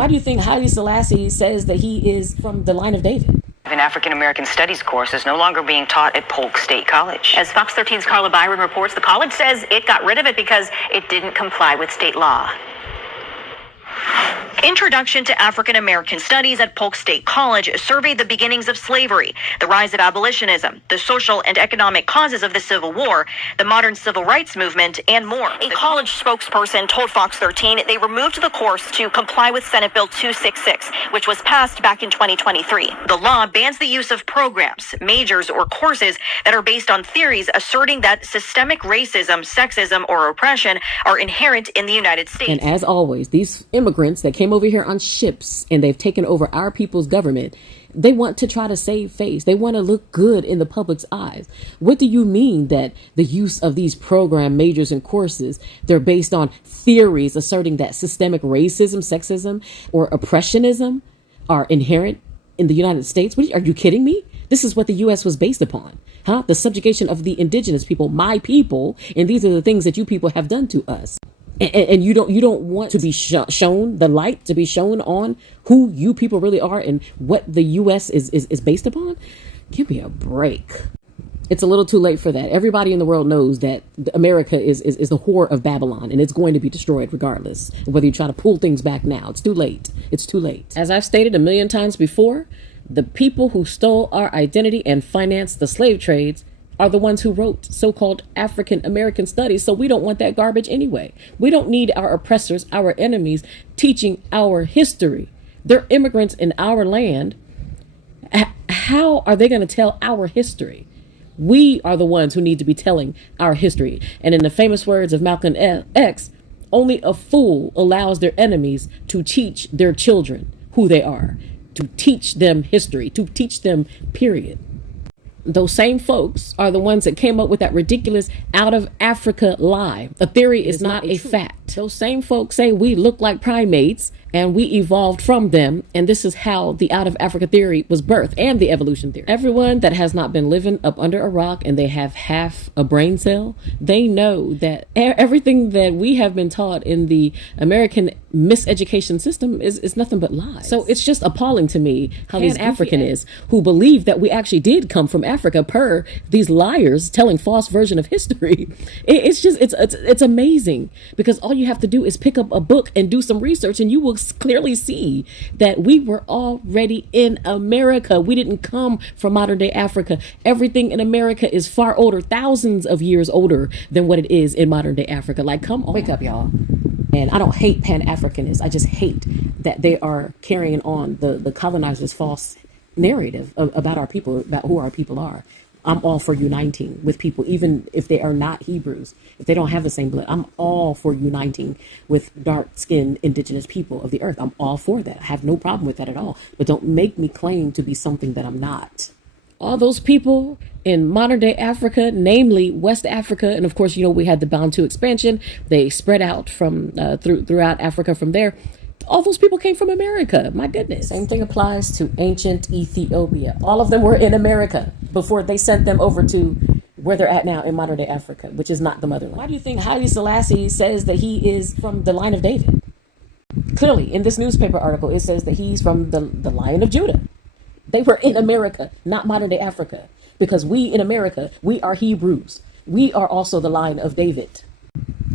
Why do you think Haile Selassie says that he is from the line of David? An African American Studies course is no longer being taught at Polk State College. As Fox 13's Carla Byron reports, the college says it got rid of it because it didn't comply with state law. Introduction to African American Studies at Polk State College surveyed the beginnings of slavery, the rise of abolitionism, the social and economic causes of the Civil War, the modern civil rights movement, and more. A college spokesperson told Fox 13 they removed the course to comply with Senate Bill 266, which was passed back in 2023. The law bans the use of programs, majors, or courses that are based on theories asserting that systemic racism, sexism, or oppression are inherent in the United States. And as always, these immigrants that came over here on ships and they've taken over our people's government, they want to try to save face. They want to look good in the public's eyes. What do you mean that the use of these program majors and courses, they're based on theories asserting that systemic racism, sexism, or oppressionism are inherent in the United States? Are you kidding me? This is what the U.S. was based upon, huh? The subjugation of the indigenous people, my people, and these are the things that you people have done to us. And you don't want to be shown the light, to be shown on who you people really are and what the U.S. is based upon? Give me a break. It's a little too late for that. Everybody in the world knows that America is the whore of Babylon, and it's going to be destroyed regardless of whether you try to pull things back now. It's too late. It's too late. As I've stated a million times before, the people who stole our identity and financed the slave trades are the ones who wrote so-called African American studies. So we don't want that garbage anyway. We don't need our oppressors, our enemies, teaching our history. They're immigrants in our land. How are they going to tell our history? We are the ones who need to be telling our history. And in the famous words of Malcolm X, only a fool allows their enemies to teach their children who they are, to teach them history, to teach them period. Those same folks are the ones that came up with that ridiculous out of Africa lie. A theory is not a fact. Those same folks say we look like primates and we evolved from them. And this is how the out of Africa theory was birthed, and the evolution theory. Everyone that has not been living up under a rock and they have half a brain cell, they know that everything that we have been taught in the American miseducation system is nothing but lies. So it's just appalling to me how these Pan-africanists who believe that we actually did come from Africa per these liars telling false version of history. It's amazing, because all you have to do is pick up a book and do some research and you will clearly see that we were already in America. We didn't come from modern day Africa. Everything in America is far older, thousands of years older than what it is in modern day Africa. Like, come on. Wake up, y'all. And I don't hate Pan-Africanists. I just hate that they are carrying on the colonizers' false narrative about our people, about who our people are. I'm all for uniting with people, even if they are not Hebrews, if they don't have the same blood. I'm all for uniting with dark-skinned indigenous people of the earth. I'm all for that. I have no problem with that at all. But don't make me claim to be something that I'm not. All those people in modern day Africa, namely West Africa, and of course, we had the Bantu expansion. They spread out from throughout Africa from there. All those people came from America. My goodness. Same thing applies to ancient Ethiopia. All of them were in America before they sent them over to where they're at now in modern day Africa, which is not the motherland. Why do you think Haile Selassie says that he is from the line of David? Clearly, in this newspaper article, it says that he's from the Lion of Judah. They were in America, not modern day Africa, because we in America, we are Hebrews. We are also the line of David.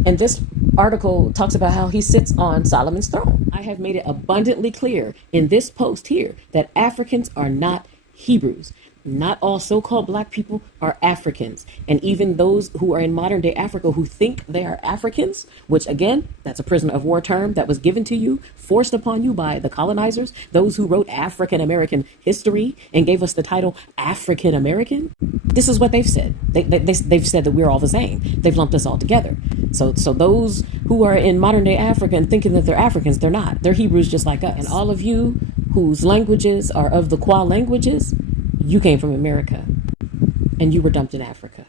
And this article talks about how he sits on Solomon's throne. I have made it abundantly clear in this post here that Africans are not Hebrews. Not all so-called black people are Africans. And even those who are in modern day Africa who think they are Africans, which again, that's a prisoner of war term that was given to you, forced upon you by the colonizers, those who wrote African American history and gave us the title African American. This is what they've said. They've said that we're all the same. They've lumped us all together. So those who are in modern day Africa and thinking that they're Africans, they're not. They're Hebrews just like us. And all of you whose languages are of the Kwa languages, you came from America and you were dumped in Africa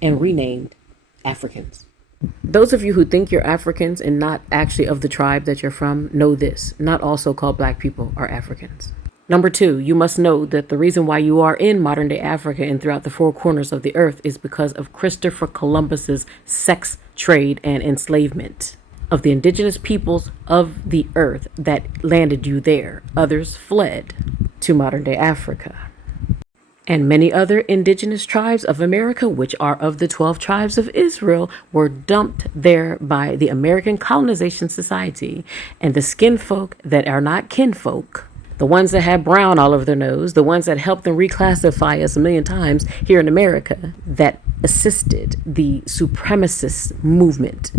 and renamed Africans. Those of you who think you're Africans and not actually of the tribe that you're from, know this: not all so-called black people are Africans. Number two, you must know that the reason why you are in modern day Africa and throughout the four corners of the earth is because of Christopher Columbus's sex trade and enslavement. of the indigenous peoples of the earth that landed you there. Others fled to modern day Africa. And many other indigenous tribes of America, which are of the 12 tribes of Israel, were dumped there by the American Colonization Society. And the skin folk that are not kinfolk, the ones that had brown all over their nose, the ones that helped them reclassify us a million times here in America, that assisted the supremacist movement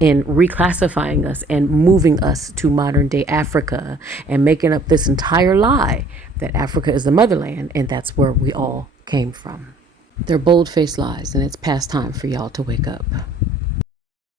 in reclassifying us and moving us to modern day Africa and making up this entire lie that Africa is the motherland and that's where we all came from. They're bold-faced lies, and it's past time for y'all to wake up.